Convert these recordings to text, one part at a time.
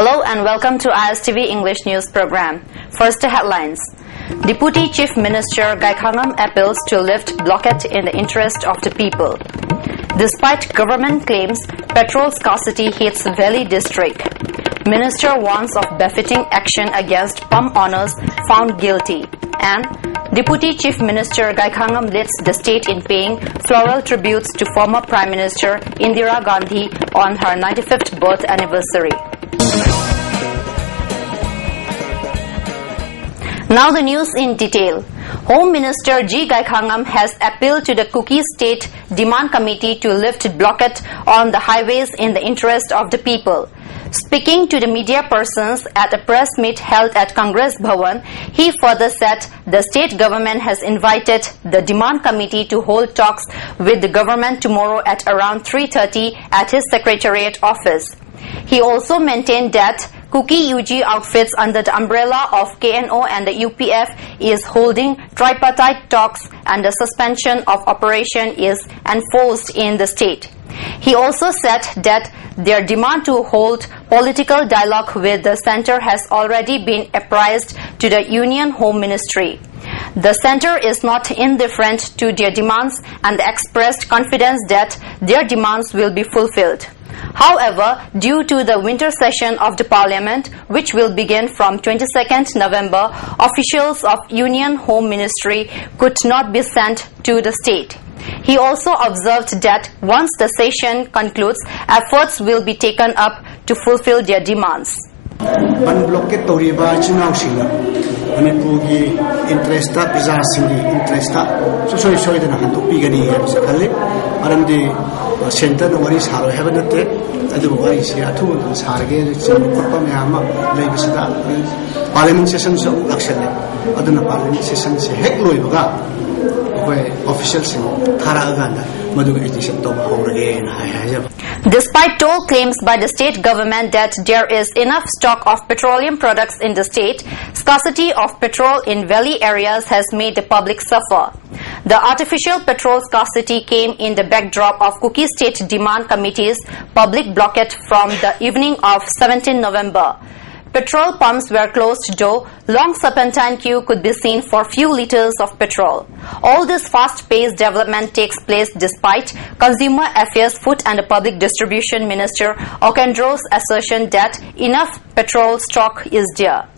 Hello and welcome to ISTV English News Program. First, the headlines. Deputy Chief Minister Gaikhangam appeals to lift blockade in the interest of the people. Despite government claims, petrol scarcity hits Valley District. Minister warns of befitting action against pump owners found guilty. And Deputy Chief Minister Gaikhangam leads the state in paying floral tributes to former Prime Minister Indira Gandhi on her 95th birth anniversary. Now the news in detail. Home Minister G. Gaikhangam has appealed to the Kuki State Demand Committee to lift blockade on the highways in the interest of the people. Speaking to the media persons at a press meet held at Congress Bhavan, he further said the state government has invited the Demand Committee to hold talks with the government tomorrow at around 3:30 at his secretariat office. He also maintained that Kuki UG outfits under the umbrella of KNO and the UPF is holding tripartite talks and the suspension of operation is enforced in the state. He also said that their demand to hold political dialogue with the centre has already been apprised to the Union Home Ministry. The centre is not indifferent to their demands and expressed confidence that their demands will be fulfilled. However, due to the winter session of the Parliament, which will begin from 22nd November, officials of Union Home Ministry could not be sent to the state. He also observed that once the session concludes, efforts will be taken up to fulfill their demands. Center no worries how have a day. I do worry see a two and Sarge, Parliament sessions of luxury. Other Parliament sessions, heck Loiga, where officials in Karaganda, Despite toll claims by the state government that there is enough stock of petroleum products in the state, scarcity of petrol in valley areas has made the public suffer. The artificial petrol scarcity came in the backdrop of Kuki State Demand Committee's public blockade from the evening of 17 November. Petrol pumps were closed, though long serpentine queue could be seen for few liters of petrol. All this fast-paced development takes place despite Consumer Affairs, Food and Public Distribution Minister Okendro's assertion that enough petrol stock is there.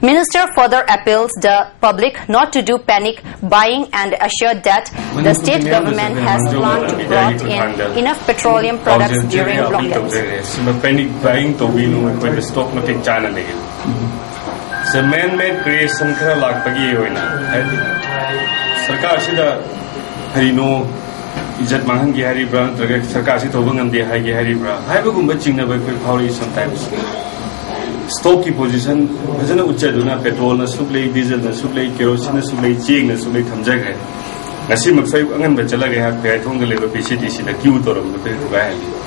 Minister further appeals the public not to do panic buying and assured that the state government has planned to brought in enough petroleum products during blockade. Panic buying to win the stock making China. The man-made creation kara lakpagi hoina. Sarkar sida harino ijat mangan gi hari bra traga sarkar si thobang am de hai gi hari bra. Hai ba gumba chingna ba koi phawri sometimes. Stock ki position bhajana uchcha duna petrol na suklei diesel na suklei kerosene na suklei ching na suklei thamjag hai. Nasi maksai angan ba chala ga ha pe thong le ba PCTC na queue toram ba ba hai.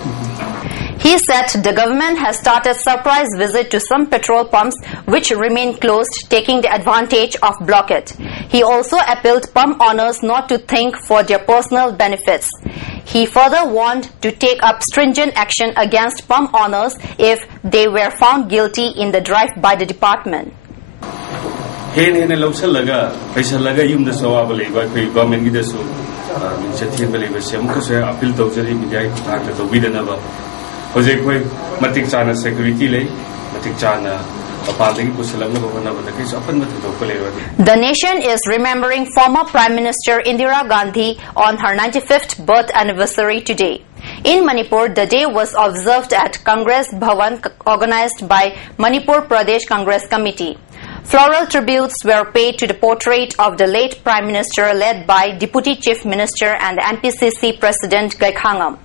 He said the government has started surprise visit to some petrol pumps which remain closed, taking the advantage of blockade. He also appealed pump owners not to think for their personal benefits. He further warned to take up stringent action against pump owners if they were found guilty in the drive by the department. Matik chana security lay, matik chana The nation is remembering former Prime Minister Indira Gandhi on her 95th birth anniversary today. In Manipur, the day was observed at Congress Bhavan organized by Manipur Pradesh Congress Committee. Floral tributes were paid to the portrait of the late Prime Minister led by Deputy Chief Minister and MPCC President Gaikhangam.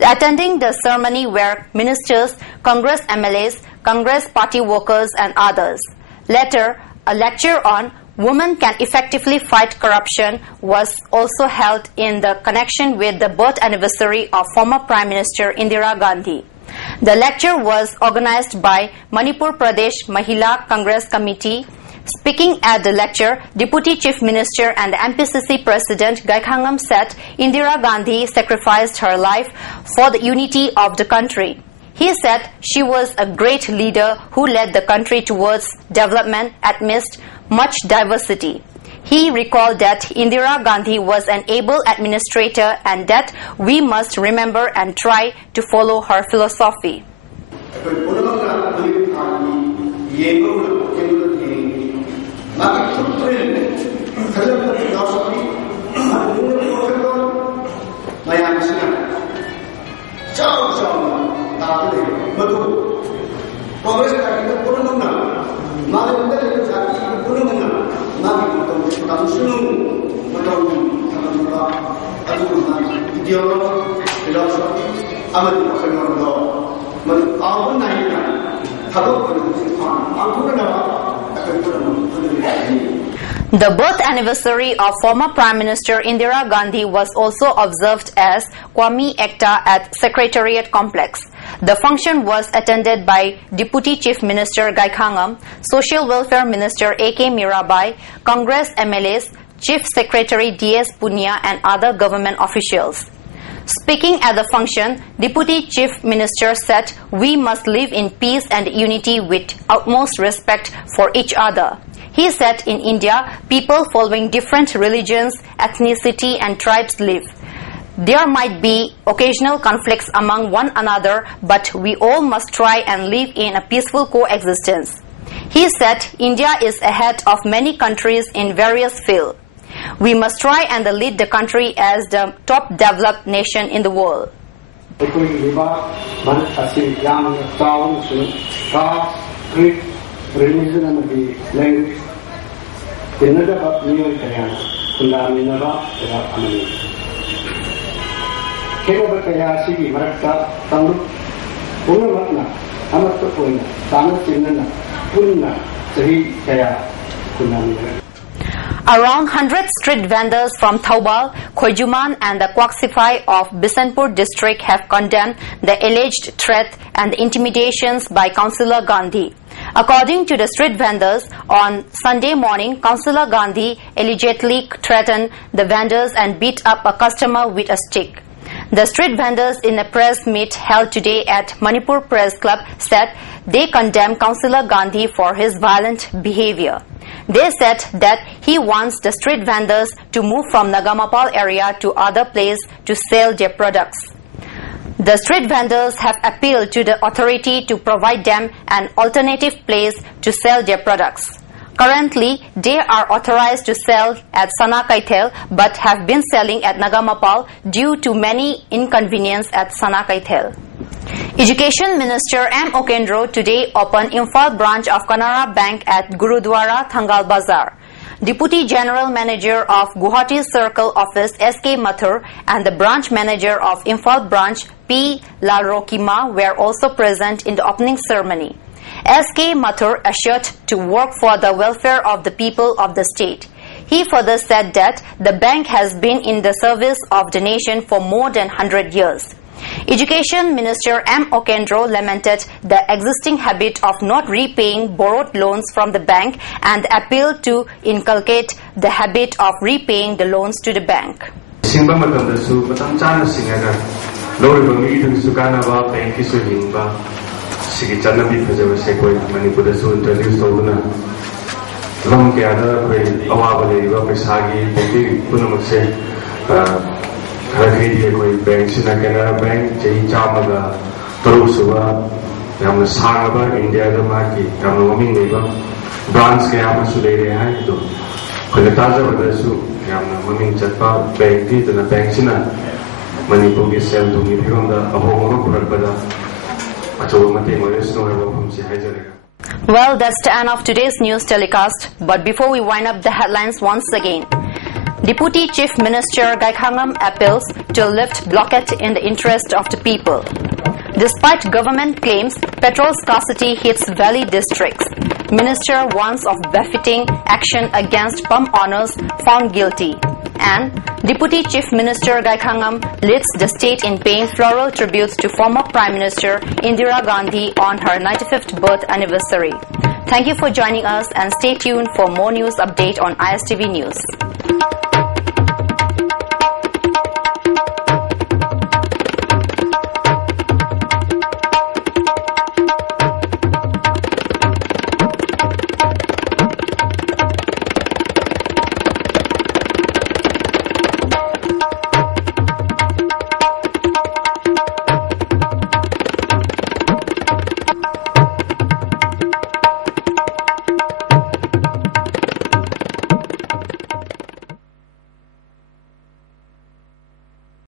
Attending the ceremony were ministers, Congress MLAs, Congress party workers and others. Later, a lecture on Women Can Effectively Fight Corruption was also held in the connection with the birth anniversary of former Prime Minister Indira Gandhi. The lecture was organized by Manipur Pradesh Mahila Congress Committee. Speaking at the lecture, Deputy Chief Minister and MPCC President Gaikhangam said Indira Gandhi sacrificed her life for the unity of the country. He said she was a great leader who led the country towards development amidst much diversity. He recalled that Indira Gandhi was an able administrator and that we must remember and try to follow her philosophy. The birth anniversary of former Prime Minister Indira Gandhi was also observed as Kwame Ekta at Secretariat Complex. The function was attended by Deputy Chief Minister Gaikhangam, Social Welfare Minister A.K. Mirabai, Congress MLAs, Chief Secretary D.S. Punia and other government officials. Speaking at the function, Deputy Chief Minister said, "We must live in peace and unity with utmost respect for each other." He said in India, people following different religions, ethnicity and tribes live. There might be occasional conflicts among one another, but we all must try and live in a peaceful coexistence. He said India is ahead of many countries in various fields. We must try and lead the country as the top developed nation in the world. Religion and the language, the Nada New Kaya, Kundaminava, Amani. Kaya City, Marata, Tamu, Unamatna, Amatapuna, Tamatina, Puna, Sahi Kaya, Kundaminava. Around 100 street vendors from Thaubal, Khoijuman and the Kwaksifai of Bisanpur district have condemned the alleged threat and intimidations by Councillor Gandhi. According to the street vendors, on Sunday morning, Councillor Gandhi allegedly threatened the vendors and beat up a customer with a stick. The street vendors in a press meet held today at Manipur Press Club said they condemn Councillor Gandhi for his violent behavior. They said that he wants the street vendors to move from Nagamapal area to other places to sell their products. The street vendors have appealed to the authority to provide them an alternative place to sell their products. Currently, they are authorized to sell at Sanakaithel but have been selling at Nagamapal due to many inconveniences at Sanakaithel. Education Minister M. Okendro today opened Imphal branch of Canara Bank at Gurudwara, Thangal Bazar. Deputy General Manager of Guwahati Circle Office S.K. Mathur and the branch manager of Imphal branch P. Lalrokima were also present in the opening ceremony. S.K. Mathur assured to work for the welfare of the people of the state. He further said that the bank has been in the service of the nation for more than 100 years. Education Minister M. Okendro lamented the existing habit of not repaying borrowed loans from the bank and appealed to inculcate the habit of repaying the loans to the bank. Canara Bank, Chamaga, Torusuba, Yamasanga, India, the Maki, Yamami, branch Kayamasule, Haido. When the Taza with the soup, Yamami Chapa, Bank, and the Banksina, Manipugi sell to me from the Ahomo Purpada. Well, that's the end of today's news telecast. But before we wind up the headlines once again, Deputy Chief Minister Gaikhangam appeals to lift blockade in the interest of the people. Despite government claims, petrol scarcity hits valley districts. Minister warns of befitting action against pump owners found guilty. And Deputy Chief Minister Gaikhangam leads the state in paying floral tributes to former Prime Minister Indira Gandhi on her 95th birth anniversary. Thank you for joining us and stay tuned for more news update on ISTV News.